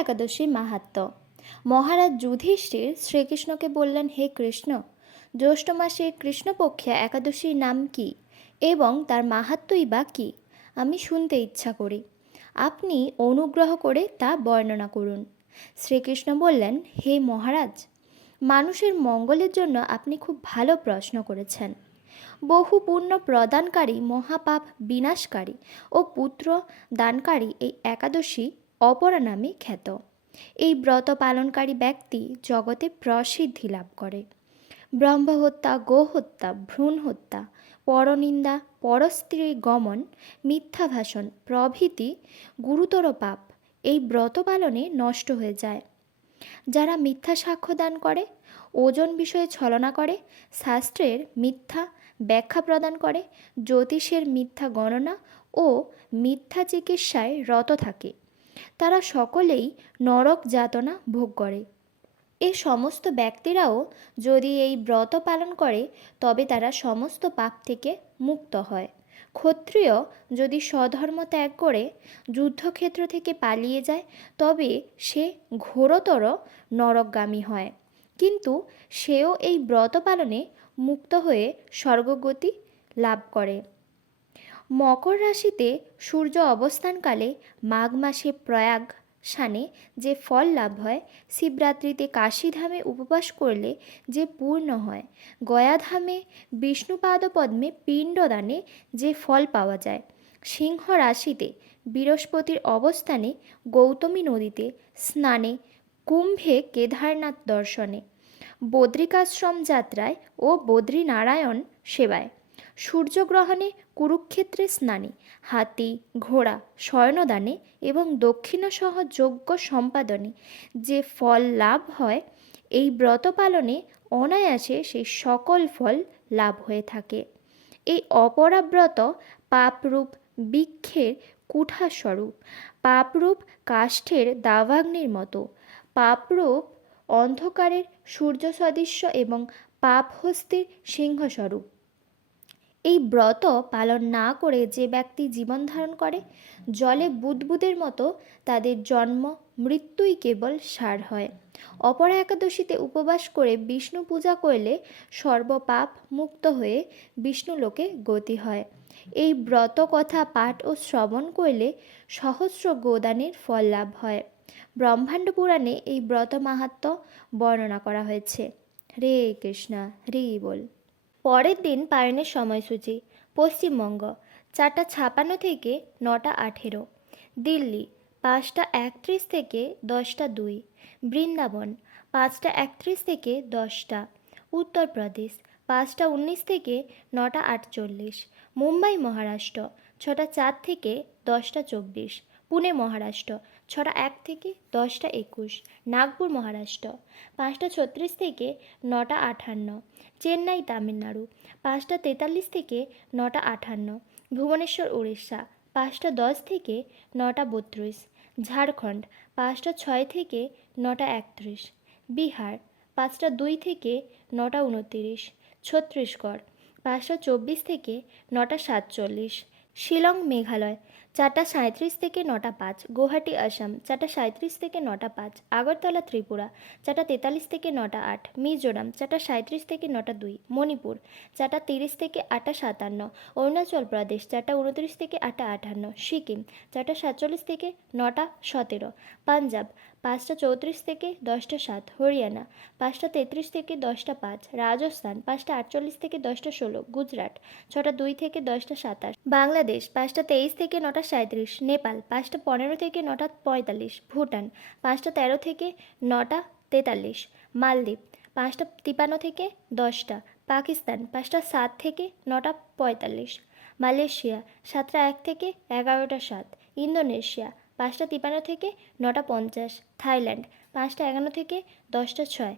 একাদশীর মাহাত্ম্য। মহারাজ যুধিষ্ঠির শ্রীকৃষ্ণকে বললেন, হে কৃষ্ণ, জ্যৈষ্ঠ মাসের কৃষ্ণপক্ষিয়া একাদশীর নাম কি এবং তার মাহাত্ম্যই বা কী? আমি শুনতে ইচ্ছা করি। আপনি অনুগ্রহ করে তা বর্ণনা করুন। শ্রীকৃষ্ণ বললেন, হে মহারাজ, মানুষের মঙ্গলের জন্য আপনি খুব ভালো প্রশ্ন করেছেন। বহু পুণ্য প্রদানকারী, মহাপাপ বিনাশকারী ও পুত্র দানকারী এই একাদশী অপরা নামে খ্যাত। এই ব্রত পালনকারী ব্যক্তি জগতে প্রসিদ্ধি লাভ করে। ব্রহ্মহত্যা, গোহত্যা, ভ্রূণ হত্যা, পরনিন্দা, পরস্ত্রী গমন, মিথ্যা ভাষণ প্রভৃতি গুরুতর পাপ এই ব্রত পালনে নষ্ট হয়ে যায়। যারা মিথ্যা সাক্ষ্য দান করে, ওজন বিষয়ে ছলনা করে, শাস্ত্রের মিথ্যা ব্যাখ্যা প্রদান করে, জ্যোতিষের মিথ্যা গণনা ও মিথ্যা চিকিৎসায় রত থাকে, তারা সকলেই নরক যাতনা ভোগ করে। এই সমস্ত ব্যক্তিরাও যদি এই ব্রত পালন করে তবে তারা সমস্ত পাপ থেকে মুক্ত হয়। ক্ষত্রিয় যদি স্বধর্ম ত্যাগ করে যুদ্ধক্ষেত্র থেকে পালিয়ে যায় তবে সে ঘোরতর নরকগামী হয়, কিন্তু সেও এই ব্রত পালনে মুক্ত হয়ে স্বর্গগতি লাভ করে। মকর রাশিতে সূর্য অবস্থানকালে মাঘ মাসে প্রয়াগ স্নানে যে ফল লাভ হয়, শিবরাত্রিতে কাশীধামে উপবাস করলে যে পূর্ণ হয়, গয়াধামে বিষ্ণুপাদপদ্মে পিণ্ডদানে যে ফল পাওয়া যায়, সিংহ রাশিতে বৃহস্পতির অবস্থানে গৌতমী নদীতে স্নানে, কুম্ভে কেদারনাথ দর্শনে, বদ্রিকাশ্রম যাত্রায় ও বদ্রীনারায়ণ সেবায়, সূর্যগ্রহণে কুরুক্ষেত্রে স্নানে, হাতি ঘোড়া শয়নদানে এবং দক্ষিণাসহ যজ্ঞ সম্পাদনে যে ফল লাভ হয়, এই ব্রত পালনে অনায়াসে সেই সকল ফল লাভ হয়ে থাকে। এই অপরাব্রত পাপরূপ বৃক্ষের কুঠাস্বরূপ, পাপরূপ কাষ্ঠের দাবাগ্নির মতো, পাপরূপ অন্ধকারের সূর্য সদৃশ্য এবং পাপহস্তির সিংহস্বরূপ। এই ব্রত পালন না করে যে ব্যক্তি জীবন ধারণ করে, জলে বুদবুদের মতো তাদের জন্ম মৃত্যুই কেবল সার হয়। অপরা একাদশীতে উপবাস করে বিষ্ণু পূজা করলে সর্বপাপ মুক্ত হয়ে বিষ্ণুলোকে গতি হয়। এই ব্রত কথা পাঠ ও শ্রবণ করলে সহস্র গোদানের ফল লাভ হয়। ব্রহ্মাণ্ড পুরাণে এই ব্রত মাহাত্ম্য বর্ণনা করা হয়েছে। হরে কৃষ্ণ, হরি বল। পরের দিন পালনের সময়সূচি: পশ্চিমবঙ্গ 4:56 থেকে 9:18, দিল্লি 5:31 থেকে 10:02, বৃন্দাবন 5:31 থেকে 10টা, উত্তরপ্রদেশ 5:19 থেকে 9:48, মুম্বাই মহারাষ্ট্র 6:04 থেকে 10:24, পুনে মহারাষ্ট্র 6:01 থেকে 10:21, নাগপুর মহারাষ্ট্র 5:36 থেকে 9:58, চেন্নাই তামিলনাড়ু 5:43 থেকে 9:58, ভুবনেশ্বর উড়িষ্যা 5:10 থেকে 9:32, ঝাড়খণ্ড 5:06 থেকে 9:31, বিহার 5:02 থেকে 9:29, ছত্তিশগড় 5:24 থেকে 9:47, শিলং মেঘালয় 4:37 থেকে 9:05, গুয়াহাটি আসাম 4:37 থেকে 9:05, আগরতলা ত্রিপুরা 4:43 থেকে 9:08, মিজোরাম 4:37 থেকে 9:02, মণিপুর 4:30 থেকে 8:57, অরুণাচল প্রদেশ 4:29 থেকে 8:58, সিকিম 4:47 থেকে 9:17, পাঞ্জাব 5:34 থেকে 10:07, হরিয়ানা 5:33 থেকে 10:05, রাজস্থান 5:48 থেকে 10:16, গুজরাট 6:02 থেকে 10:27, বাংলাদেশ 5:23 থেকে 9:37, নেপাল 5:15 থেকে 9:45, ভুটান 5:13 থেকে 9:43, মালদ্বীপ 5:53 থেকে 10টা, পাকিস্তান 5:07 থেকে 9:45, মালয়েশিয়া 7:01 থেকে 11:07, ইন্দোনেশিয়া 5:53 থেকে 9:50, থাইল্যান্ড 5:11 থেকে 10:06,